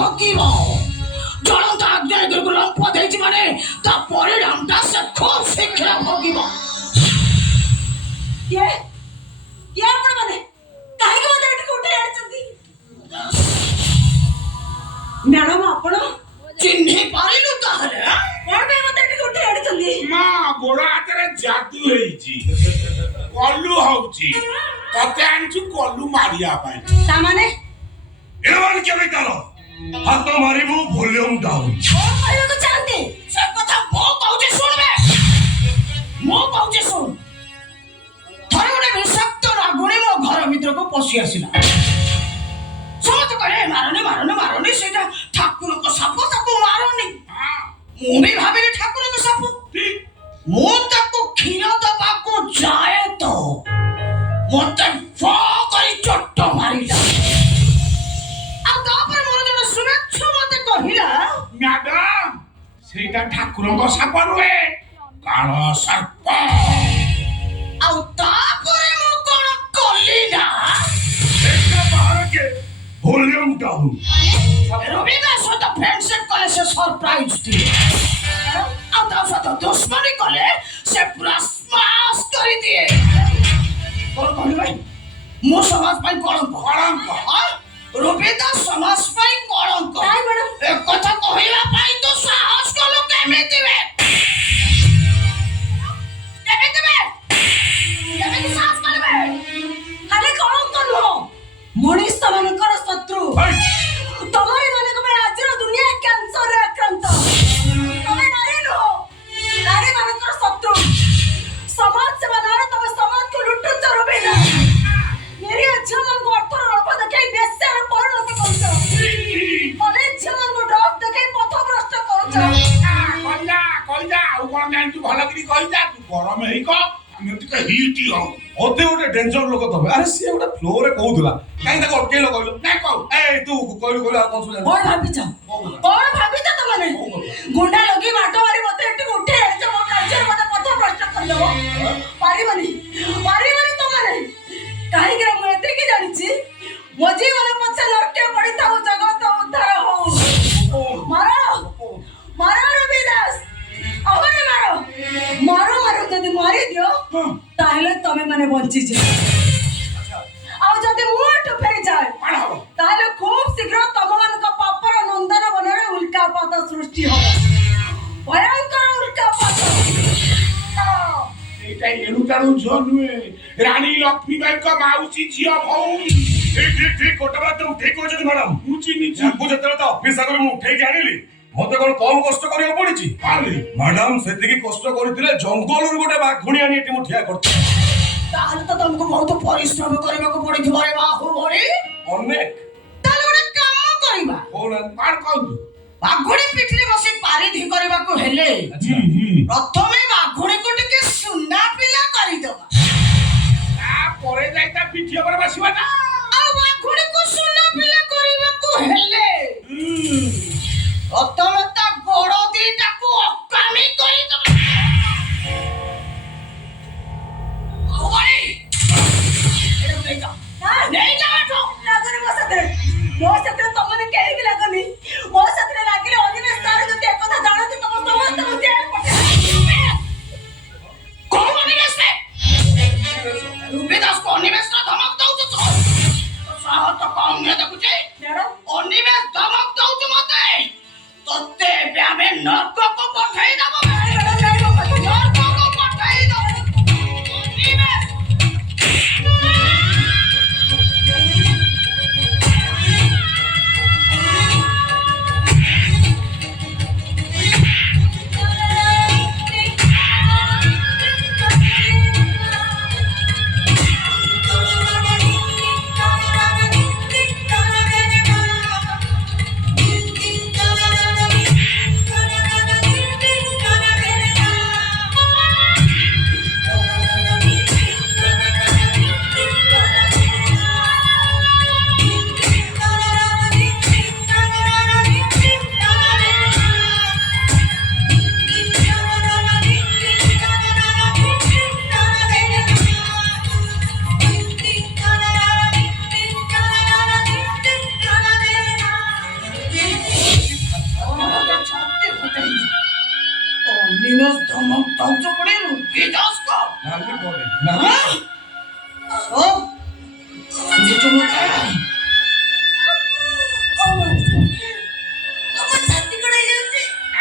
ହକିବ ଜଳନ୍ତା ଆଗ୍ନେୟ ଗିରିକୁ ଲମ୍ଫ ଦେଇଛି ମାନେ ତା ପରିଣାମଟା ସେ ଖୁବ୍ ଶୀଘ୍ର ଭୋଗିବ। ଆପଣମାନେ କାହିଁକି ମତେ ଏଠିକି ଉଠେଇ ଆଣିଛନ୍ତି? ମ୍ୟାଡାମ ଆପଣ ଚିହ୍ନି ପାରିଲୁ ତାହେଲେ? କଣ ପାଇଁ ମତେ ଏଠିକି ଉଠେଇ ଆଣିଛନ୍ତି? ମା ଗୋଡ଼ ହାତରେ ଜାଦୁ ହେଇଛି, କଲୁ ହଉଛି, ତତେ ଆଣିଛୁ କଲୁ ମାରିବା ପାଇଁ। ତାମାନେ ଏମାନେ କେବେ ତାର ହାତ ମାରିବୁ ଭଲ୍ୟୁମ ଡାଉନ। କଣ କହିବାକୁ ଚାହାନ୍ତି? ସେ କଥା ମୁଁ କହୁଛି ଶୁଣବେ, ମୁଁ କହୁଛି ଶୁଣ। ଥରେ ଗୋଟେ ବିଷାକ୍ତ ନାଗୁଣୀ ମୋ ଘର ଭିତରକୁ ପଶି ଆସିଲା। ସମସ୍ତେ କହିଲେ ମାରନି ମାରନି ମାରନି, ସେଇଟା ଠାକୁରଙ୍କ ସାପ, ତାକୁ ମାରନି। ମୁଁ ବି ଭାବିଲି ଠାକୁରଙ୍କ ସାପ। ମୁଁ ତାକୁ କ୍ଷୀର ଦବାକୁ ଯାଏ ତ ମତେ କରି ଚଟ ମାରିଲା। ଆଉ ତାପରେ ମୋର ଜଣେ ଶୁଭେଚ୍ଛୁ ମତେ କହିଲା, ମ୍ୟାଡାମ ସେଇଟା ଠାକୁରଙ୍କ ସାପ ନୁହେଁ, କାଳ ସର୍ପ। ଆଉ ତାପରେ ମୁଁ କଣ କଲି ନା ଭଲ୍ୟୁମ ଡାଉନ। ରବିକା ସହିତ ଫ୍ରେଣ୍ଡସିପ କଲେ ସେ ସରପ୍ରାଇଜ ଦିଏ, ଆଉ ତା ସହିତ ଦୁଶ୍ମନୀ କଲେ ସେ ପୁରା ସ୍ମାସ କରିଦିଏ। କଣ କହିଲି ଭାଇ? ମୁଁ ସମାଜ ପାଇଁ କଳଙ୍କ। ରବିକା ସମାଜ ପାଇଁ କଳଙ୍କ। ଏ କଥା କହିବା ପାଇଁ ତ ସାହସ କଲୁ କେମିତି ବେ? କେମିତି ସାହସ କରିବେ? ଖାଲି କଳଙ୍କ ନୁହଁ, ମଣିଷ ମାନଙ୍କର ଶତ୍ରୁ। ତମରି ମାନଙ୍କ ପାଇଁ ଆଜିର ଦୁନିଆ କ୍ୟାନ୍ସରରେ ଆକ୍ରାନ୍ତ। ତମେ ନାରୀ ନୁହଁ, ନାରୀ ମାନଙ୍କର ଶତ୍ରୁ। ସମାଜ ସେବା ନାଁରେ ତମେ ସମାଜକୁ ଲୁଟୁଛ ରବିନା। ନିରୀହ ଝିଅ ମାନଙ୍କୁ ଅର୍ଥର ଲୋଭ ଦେଖାଇ ବେଶ୍ୟାରେ ପରିଣତ କରୁଛ। ଅନେକ ଝିଅ ମାନଙ୍କୁ ଡ୍ରଗ୍ସ ଦେଖାଇ ପଥଭ୍ରଷ୍ଟ କରୁଛ। କହିଯା ଆଉ କଣ ଜାଣିଛୁ ଭଲକିରି କହିଯା। ତୁ ଗରମ ହେଇକ ଆମେ ଟିକେ ହିଟ୍ ହଉ। ଅତି ଗୋଟେ ଡେଞ୍ଜର ଲୋକ ତମେ। ଆରେ ସିଏ ଗୋଟେ ଫ୍ଲୋରେ କହୁଥିଲା, କାହିଁ ତାକୁ ଅଟକେଇଲ କହିଲ? ନାଇଁ କହୁ ଏଇ ତୁ କହିଲୁ କହିଲୁ ଆଉ କଣ ସବୁ କଣ ଭାବିଛ? କଣ ଭାବିଛ ତମେ? ଗୁଣ୍ଡା ଲଗି ମାଡ ମାରି ମତେ ଏଠିକି ଉଠେଇ ଆଣିଛ, ମୋ କାର୍ଯ୍ୟରେ ମତେ ପଥଭ୍ରଷ୍ଟ କରିଦବ। ପାରିବନି, ପାରିବନି ତମେ। କାହିଁକି ନା ମୁଁ ଏତିକି ଜାଣିଛି, ମୋ ଜୀବନ ପଛେ ଲଟକେ ପଡିଥାଉ, ଜଗତ ଉଦ୍ଧାର ହଉ। ମାର ମାର ରବି ଦାସ, ଆହୁରି ମାର ମାର ମାର। ଯଦି ମାରିଦିଅ ତାହେଲେ ତମେ ମାନେ ବଞ୍ଚିଯିବ, ଆଉ ଯଦି ମୁଁ ଏଠୁ ଫେରିଯାଏ ତାହେଲେ ଖୁବ୍ ଶୀଘ୍ର ତମ ମାନଙ୍କ ପାପର ନନ୍ଦନ ବନରେ ଉଲ୍କାପାତ ସୃଷ୍ଟି ହବ। ଭୟଙ୍କର ଉଲ୍କାପାତ। এইটা এলুটারু ঝিও নুহে, রানী লক্ষ্মীবাইଙ୍କ ମାଉସୀ ଝିଅ ଭଉଣୀ। ଠିକ ଗୋଟେ ବାଟ ଠିକ କହିଛନ୍ତି ମ୍ୟାଡାମ। ମୁଁ ଚିହ୍ନିଛି। ୟାଙ୍କୁ ଯେତେବେଳେ ତା ଅଫିସ ଆଗରୁ ମୁଁ ଉଠେଇକି ଆଣିଲି, ମତେ କଣ କମ କଷ୍ଟ କରିବାକୁ ପଡିଛି? ମ୍ୟାଡାମ ସେତିକି କଷ୍ଟ କରିଥିଲେ ଜଙ୍ଗଲରୁ ଗୋଟେ ବାଘୁଣୀ ଆଣି ଏଠି ମୁଁ ଠିଆ କରିଥିଲି। ତାହେଲେ ତ ତମକୁ ବହୁତ ପରିଶ୍ରମ କରିବାକୁ ପଡିଥିବ ରେ ବାହୁବଳୀ। ଅନେକ। ତାହେଲେ ଗୋଟେ କାମ କରିବା, କହୁନାହାନ୍ତି କଣ କହୁଛୁ? ବାଘୁଣୀ ପିଠିରେ ବସି ପାରିଧି କରିବାକୁ ହେଲେ ପ୍ରଥମେ ବାଘୁଣୀକୁ ଟିକେ ସୁନା ପିଲା କରିଦବା, ତାପରେ ଯାଇ ତା ପିଠି ଉପରେ ବସିବା ନା। ଆଉ ବାଘୁଣୀକୁ ସୁନା ପିଲା କରିବାକୁ ହେଲେ ପ୍ରଥମେ ତା ଗୋଡ ଦିଟାକୁ ଅକାମି କରିଦବା। ବାହୁବଳୀ ମୋ ସାଥିରେ ତମମାନେ କେହି ବି ଲାଗନି। ମୋ ସାଥିରେ ଲାଗିଲେ ଅନିମେଷ ସାର୍ ଯଦି ଏକଥା ଜାଣନ୍ତି ତମ ସମସ୍ତଙ୍କୁ ଜେଲ ପଠେଇବେ। କଣ ଅନିମେଷ? ରୂପୀ ଦାସକୁ ଅନିମେଷ ଧମକ ଦଉଛୁ? ସାହସ କମ ଦିନ ଧମକ ଦଉଛ ପଡେ ରୁପି ଦାସ ନାଲି ପଡେ ନାଲି ହଁ